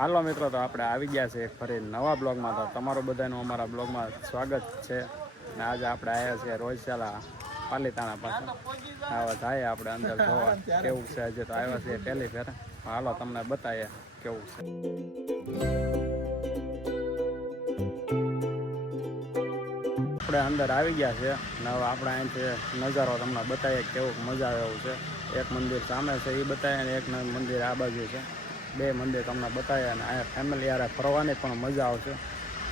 હાલો મિત્રો, તો આપણે આવી ગયા છે ફરી નવા બ્લોગમાં. તો તમારું બધાનું અમારા બ્લોગમાં સ્વાગત છે. અને આજે આપણે આવ્યા છીએ રોજશાલા પાલીતાણા પાસે. આવા જાય આપણે અંદર જોવા. કેવું છે આજે તો આવ્યા છીએ પહેલી ફેર. હાલો તમને બતાવીએ કેવું છે. આપણે અંદર આવી ગયા છે અને હવે આપણે અહીંથી નજારો તમને બતાવીએ કેવું મજા આવે એવું છે. એક મંદિર સામે છે એ બતાવીએ અને એક મંદિર આ બાજુ છે. બે મંદિર તમને બતાવ્યા અને અહીંયા ફેમિલી યારે ફરવાની પણ મજા આવશે.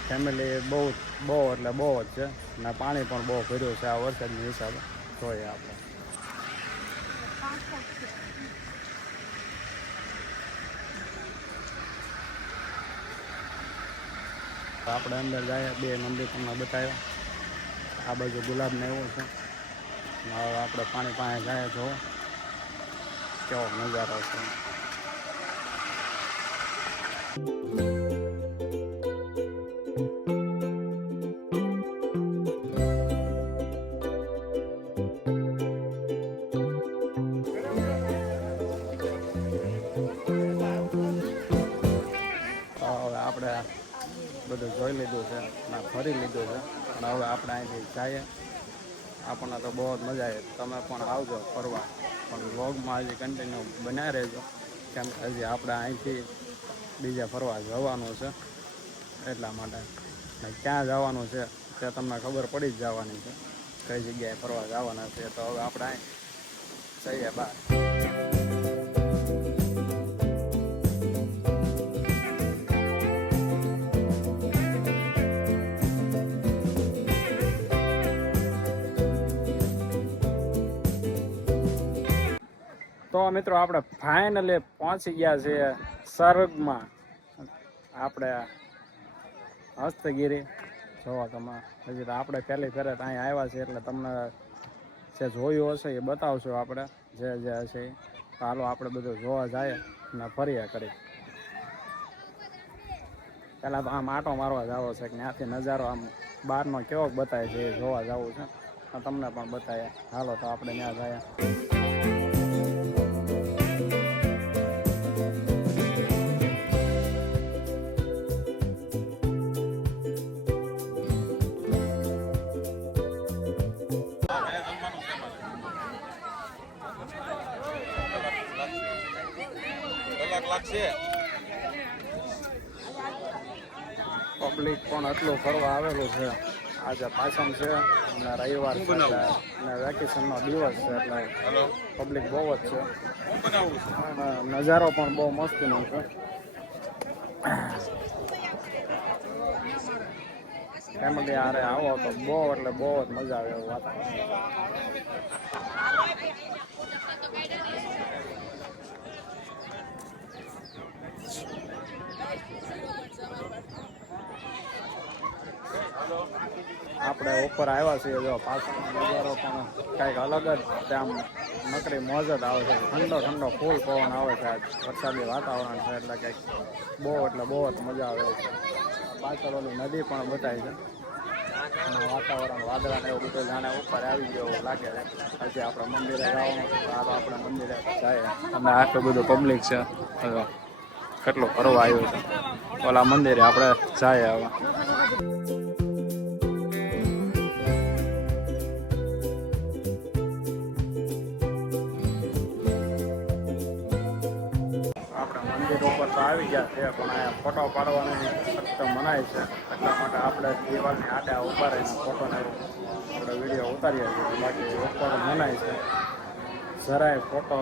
ફેમિલી બહુ બહુ એટલે બહુ જ છે. અને પાણી પણ બહુ ભર્યું છે આ વરસાદની હિસાબે. જોઈએ આપણે. આપણે અંદર જાય બે મંદિર તમને બતાવ્યા આ બાજુ ગુલાબને એવું છે. હવે આપણે પાણી પાસે જાય જો કેવો નજારો છે. બધું જોઈ લીધું છે અને ફરી લીધું છે અને હવે આપણે અહીંથી જઈએ. આપણને તો બહુ જ મજા આવે. તમે પણ આવજો ફરવા. પણ વ્લોગમાં હજી કન્ટિન્યુ બનાવી રહેજો. કેમ કે હજી આપણે અહીંથી બીજે ફરવા જવાનું છે. એટલા માટે ક્યાં જવાનું છે તે તમને ખબર પડી જ જવાની છે. કઈ જગ્યાએ ફરવા જવાના છે તો હવે આપણે જઈએ બહાર. તો મિત્રો આપણે ફાઇનલી પહોંચી ગયા છીએ સર્ગમાં આપણે હસ્તગીરી જોવો તમે. હજી તો આપણે પહેલી ફેરે અહીં આવ્યા છીએ એટલે તમને જે જોયું હશે એ બતાવશું આપણે, જે જે હશે હાલો આપણે બધું જોવા જાય અને ફર્યા કરી. પહેલાં તો આમ આટો મારવા જવો છે કે ત્યાંથી નજારો આમ બહારનો કેવો બતાવે છે એ જોવા જવું છે. તમને પણ બતાવ્યા હાલો તો આપણે ત્યાં જઈએ. કલાક લાગશે પબ્લિક પણ એટલું ફરવા આવેલું છે. આજે પાસમ છે અને રવિવાર છે અને વેકેશનનો દિવસ છે એટલે પબ્લિક બહુ જ છે. નજારો પણ બહુ મસ્તીનો છે. ફેમિલી હારે આવો તો બહુ એટલે બહુ જ મજા આવે એવું વાતાવરણ આપણે ઉપર આવ્યા છીએ, જો પાછળનો નજારો પણ કંઈક અલગ જ ત્યાં નકરી મોજ જ આવે છે. ઠંડો ઠંડો ફૂલ પવન આવે છે. વરસાદી વાતાવરણ છે એટલે કંઈક બહુ એટલે બહુ જ મજા આવે છે. પાછળ ઓલી નદી પણ બતાવી છે. વાતાવરણ વાદળા ને એવું બધું જાણે ઉપર આવી ગયો લાગે છે. હજી આપણે મંદિરે જવાનું સારું આપણે મંદિરે જાય અને આટલું બધું પબ્લિક છે. કેટલું ફરવા આવ્યું છે. ઓલા મંદિરે આપણે જાય હવે. મંદિર ઉપર તો આવી ગયા છે, પણ અહીંયા ફોટો પાડવાની સખ્ત મનાય છે. એટલા માટે આપણે દિવાલની આડે ઊભા ફોટોને આપણે વીડિયો ઉતારીએ છીએ. બાકી ઉપર મનાય છે. જરાય ફોટો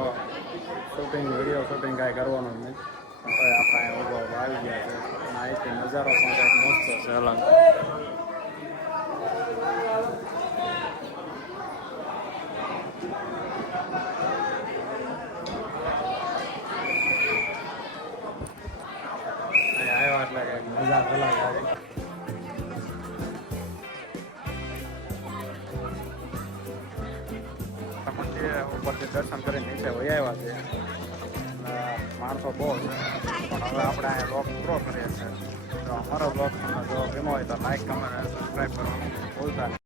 શૂટિંગ, વીડિયો શૂટિંગ કાંઈ કરવાનું નહીં પણ આપણે અહીંયા ઊભા ઊભા આવી ગયા છે. અને અહીંથી નજારો પણ કંઈક મસ્ત છે. અલગ અહીંયા આવ્યા એટલે કંઈક મજા જ અલગ આવી મંદિરે ઉપરથી દર્શન કરીને નીચે વહી આવ્યા છે માણસો બહુ છે પણ હવે આપણે અહીંયા બ્લોગ પૂરો કરીએ છીએ તો અમારો બ્લોગ જો ગમ્યો હોય તો લાઈક કમેન્ટ સબસ્ક્રાઈબ કરવાનું ભૂલતા